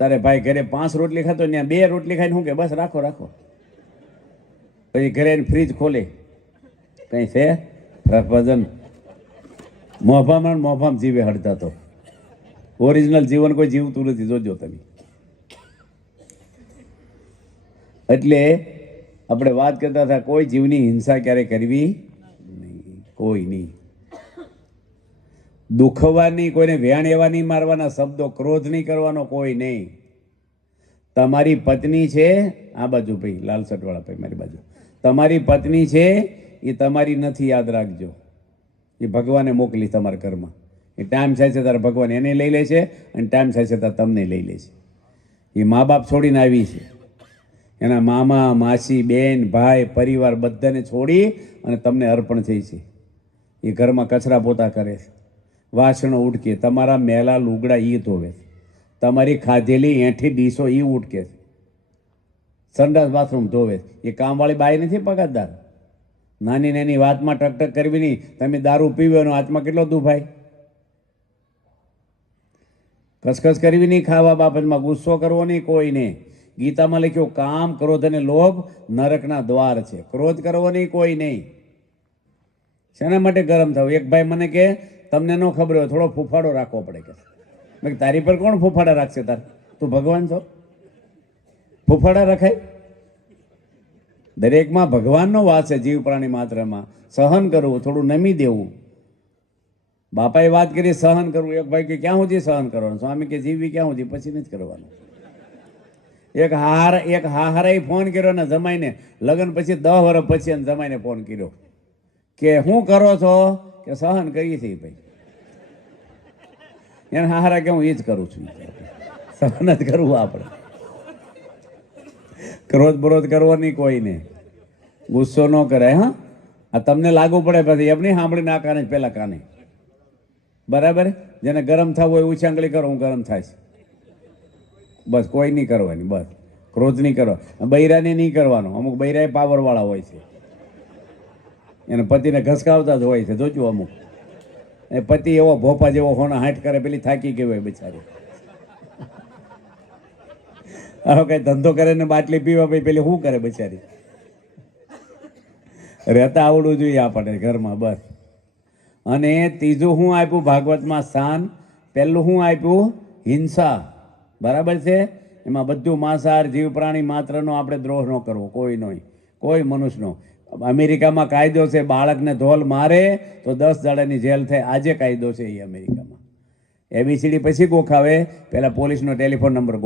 તારે ભાઈ ઘરે 5 રોટલી ખાતો ત્યાં 2 રોટલી ખાઈને શું કે બસ રાખો રાખો, પછી ઘરે ફ્રીજ ખોલે, કઈ છે ભજન મોભામાં મોભામ જીવે હડતા. તો ઓરિજિનલ જીવન કોઈ જીવતું નથી, જોજો તમે. એટલે આપણે વાત કરતા હતા કોઈ જીવની હિંસા ક્યારે કરવી નહીં, કોઈ નહીં. દુખવાની, કોઈને વેણ એવા નહીં મારવાના શબ્દો, ક્રોધ નહીં કરવાનો કોઈ નહીં. તમારી પત્ની છે આ બાજુ, ભાઈ લાલ શર્ટવાળા ભાઈ મારી બાજુ, તમારી પત્ની છે એ તમારી નથી, યાદ રાખજો. એ ભગવાને મોકલી તમારા ઘરમાં. એ ટાઈમ થાય છે ત્યારે ભગવાન એને લઈ લે છે અને ટાઈમ થાય છે ત્યારે તમને લઈ લે છે. એ મા બાપ છોડીને આવી છે, એના મામા માસી બેન ભાઈ પરિવાર બધાને છોડી અને તમને અર્પણ થઈ છે. એ ઘરમાં કચરા પોતા કરે છે, વાસણો ઉટકે, તમારા મેલા લુગડા એ ધોવે, તમારી ખાધેલી એઠી ડીશો એ ઉટકે છે, સંડાસ બાથરૂમ ધોવે. એ કામવાળી બાઈ નથી પગારદાર. નાની નાની વાતમાં ટકટક કરવી નહીં. તમે દારૂ પીવાનો હાથમાં કેટલો દુભાઈ, કસકસ કરવી નહીં, ખાવા બાબતમાં ગુસ્સો કરવો નહીં કોઈને. ગીતામાં લખ્યું કામ ક્રોધ અને લોભ નરકના દ્વાર છે. ક્રોધ કરવો નહીં કોઈ નહીં. શેના માટે ગરમ થવું? એક ભાઈ મને કે તમને ન ખબર હોય થોડો ફૂફાડો રાખવો પડે કે. મેં તારી પર કોણ ફૂફાડા રાખશે? તાર તું ભગવાન છો? ફૂફાડા રખાય? દરેકમાં ભગવાનનો વાસ છે, જીવ પ્રાણી માત્રમાં. સહન કરવું, થોડું નમી દેવું. બાપાએ વાત કરી સહન કરવું. એક ભાઈ કે ક્યાં સુધી સહન કરવાનું? સ્વામી કે જીવી ક્યાં સુધી, પછી નથી કરવાનું. એક હાહારાએ ફોન કર્યો ને જમાઈને, લગ્ન પછી 10 વર્ષ પછી એને જમાઈને ફોન કર્યો કે શું કરો છો? કે સહન કરીએ છીએ ભાઈ. એને હાહારા કે હું એ જ કરું છું. સહન જ કરવું આપણે. ક્રોધ બરોધ કરવો નહીં કોઈને, ગુસ્સો ન કરાય. હા, આ તમને લાગુ પડે પછી એમ નહીં સાંભળીને આ કાને પેલા કાને. બરાબર? જેને ગરમ થવું હોય ઉછાંગળી કરો, હું ગરમ થાય છે બસ. કોઈ નહીં કરવાની, બસ. ક્રોધ નહીં કરવા. બૈરાને નહીં કરવાનો. અમુક બૈરા પાવર વાળા હોય છે, એને પતિને ઘસકાવતા જ હોય છે. જોજો અમુક એ પતિ એવો ભોપા જેવો હોના હાંઠ કરે, પેલી થાકી ગઈ હોય બિચારી. હવે કઈ ધંધો કરે ને બાટલી પીવા ભાઈ પેલી શું કરે બિચારી? રહેતા આવડવું જોઈએ આપણને ઘરમાં, બસ. અને ત્રીજું શું આપ્યું ભાગવતમાં સ્થાન? પહેલું શું આપ્યું? હિંસા. બરાબર છે? એમાં બધું માંસાહાર જીવ પ્રાણી માત્રનો આપણે દ્રોહ ન કરવો, કોઈનો, કોઈ મનુષ્યનો. અમેરિકામાં કાયદો છે, બાળકને ધોલ મારે તો 10 દાડાની જેલ થાય. આજે કાયદો છે એ અમેરિકામાં. ABCD પછી ગોખાવે, પહેલા પોલીસનો ટેલિફોન નંબર ગોખાવે.